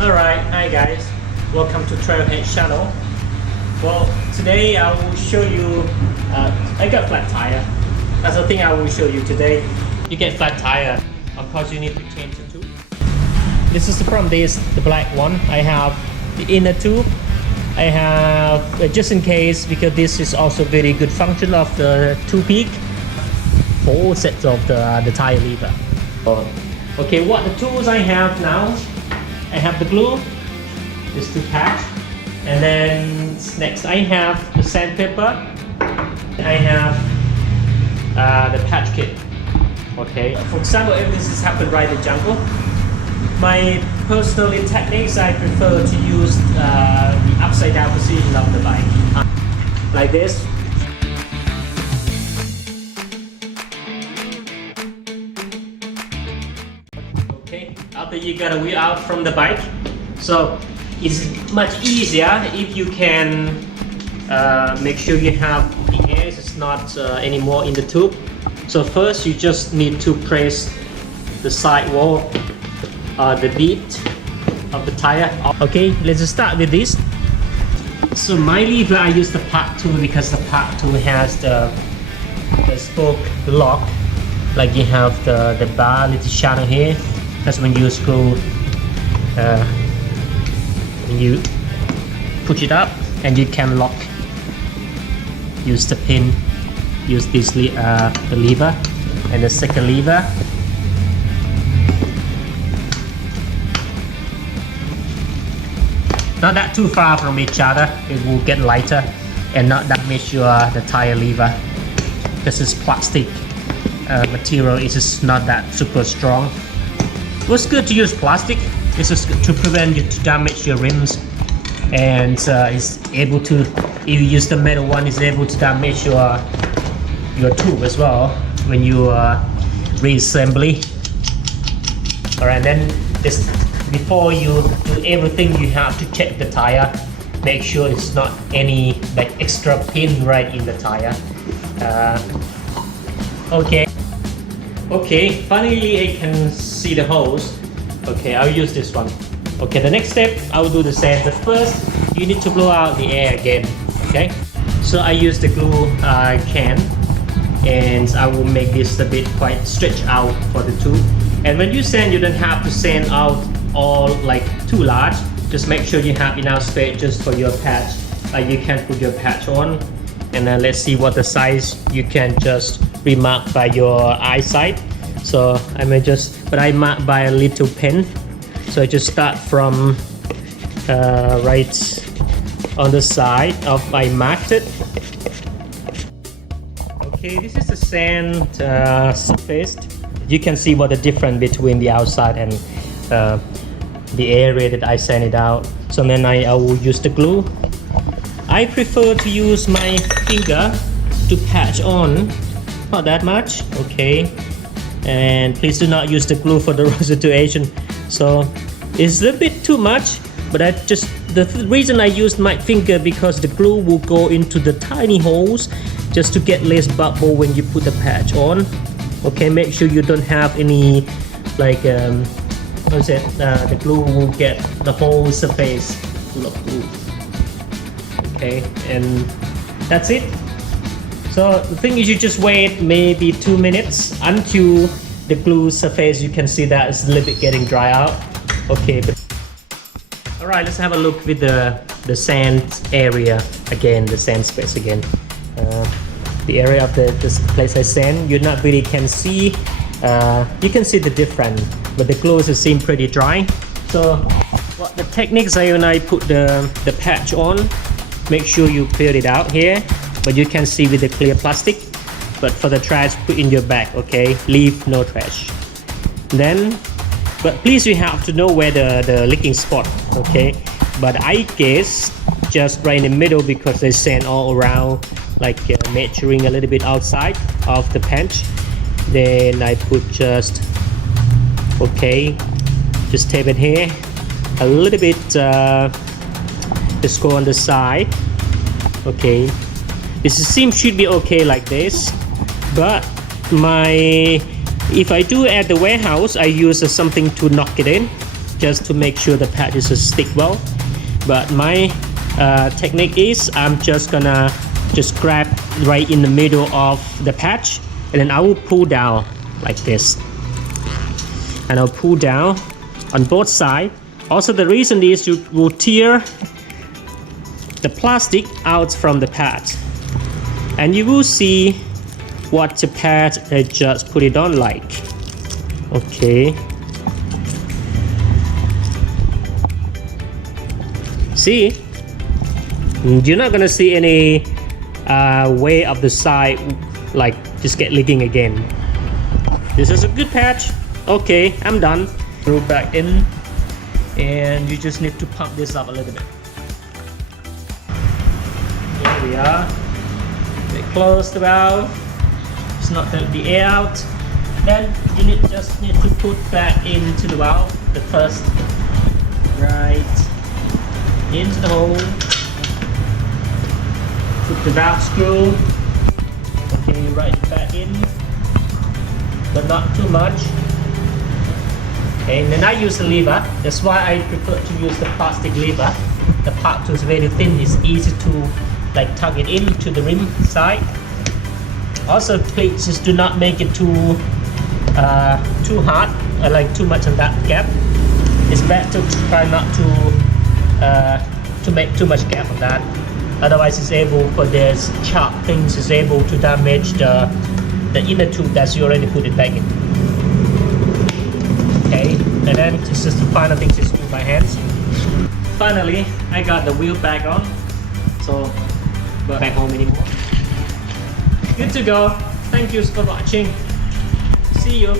Alright, hi guys, welcome to Trailhead channel. Well, today I will show you, I got flat tire. That's the thing I will show you today. You get flat tire, of course you need to change the tube. This is from the black one. I have the inner tube. I have, just in case, because this is also very good function of the two peak, 4 sets of the tire lever. Okay, what the tools I have now? I have the glue, this to patch, and then next I have the sandpaper. I have the patch kit. Okay, for example, if this has happened right in the jungle, my personal techniques I prefer to use the upside down position of the bike, like this. After you got a wheel out from the bike, so it's much easier if you can make sure you have the air is not anymore in the tube. So first you just need to press the side wall, the bead of the tire. Okay, let's start with this. So my lever I use the part 2 because the part 2 has the spoke lock, like you have the bar little channel here. That's when you screw, when you push it up and you can lock. Use the pin, use this the lever, and the second lever. Not that too far from each other, it will get lighter and not damage the tire lever. This is plastic material, it is not that super strong. What's good to use plastic is just to prevent you to damage your rims, and it's able to, if you use the metal one, it's able to damage your tube as well when you reassembly. Alright, then just before you do everything, you have to check the tire, make sure it's not any like extra pin right in the tire. Okay, finally I can see the hose. Okay, I'll use this one. Okay, the next step, I will do the same. But first, you need to blow out the air again. Okay, so I use the glue can, and I will make this a bit quite stretched out for the tube. And when you sand, you don't have to sand out all like too large. Just make sure you have enough space just for your patch. You can put your patch on, and then let's see what the size. You can just remark by your eyesight. So I may just, but I mark by a little pen. So I just start from right on the side of I marked it. Okay, this is the sand surface. You can see what the difference between the outside and the area that I sand it out. So then I will use the glue. I prefer to use my finger to patch on. Not that much, okay, and please do not use the glue for the raw situation. So it's a bit too much, but I just, the reason I used my finger because the glue will go into the tiny holes just to get less bubble when you put the patch on. Okay, make sure you don't have any like what is it? The glue will get the whole surface full of glue. Okay, and that's it. So the thing is, you just wait maybe 2 minutes until the glue surface, you can see that it's a little bit getting dry out. Okay, but alright, let's have a look with the sand area again, the sand space again. The area of this place I sand, you not really can see, you can see the difference, but the glue seem pretty dry. So what the techniques are, when I put the patch on, make sure you clear it out here. But you can see with the clear plastic. But for the trash, put in your bag, okay? Leave no trash. Then, but please you have to know where the leaking spot, okay? But I guess just right in the middle because they sand all around, like measuring a little bit outside of the patch. Then I put just, okay, just tape it here. A little bit, just go on the side, okay. This seam should be okay like this, but if I do at the warehouse, I use something to knock it in. just to make sure the patches stick well. But my technique is I'm just gonna grab right in the middle of the patch, and then I will pull down like this, and I'll pull down on both sides. Also, the reason is you will tear the plastic out from the pad, and you will see what the pad I just put it on like. Okay, see, you're not gonna see any way of the side like just get leaking again. This is a good patch. Okay, I'm done. Screw back in, and you just need to pump this up a little bit. Here we are. We close the valve. It's not the air out. Then you just need to put back into the valve the first, right into the hole. Put the valve screw. Okay, right back in, but not too much. Okay, and then I use a lever. That's why I prefer to use the plastic lever. The part is very thin. It's easy to like tuck it into the rim side. Also, please just do not make it too hard or like too much on that gap. It's better to try not to make too much gap on that. Otherwise, it's able for this sharp things is able to damage the inner tube that you already put it back in. Okay, and then it's just the final thing is with my hands. Finally, I got the wheel back on, so not back home anymore. Good to go. Thank you for watching. See you.